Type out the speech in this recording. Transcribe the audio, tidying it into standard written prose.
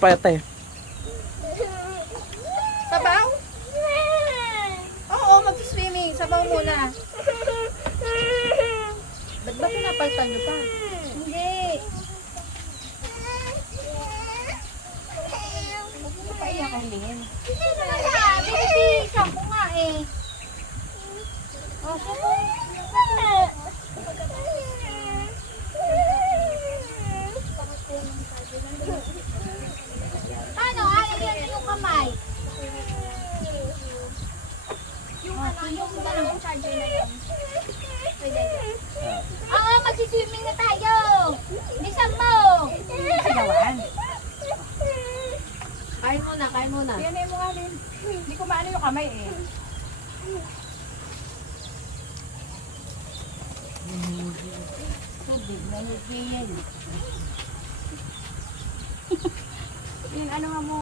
Pate. Sabaw? Oo, mag-swimming. Sabaw muna. Ba't ba pinapaltan nyo pa? Hindi. Huwag mo pa iyak ang lingin. Hindi naman ha. Binibisan ko nga eh. Oh, sumo. Ano? Ayaw yung kamay. Yung ano, yung dalawang charger na yun. Pwede. Oo, magsiswimming na tayo. Bisan mo. Sigawan. Kain muna, kain muna. Yan mo nga din. Hindi ko maano yung kamay eh. Tubig, may higyan. Yan, ano nga mo.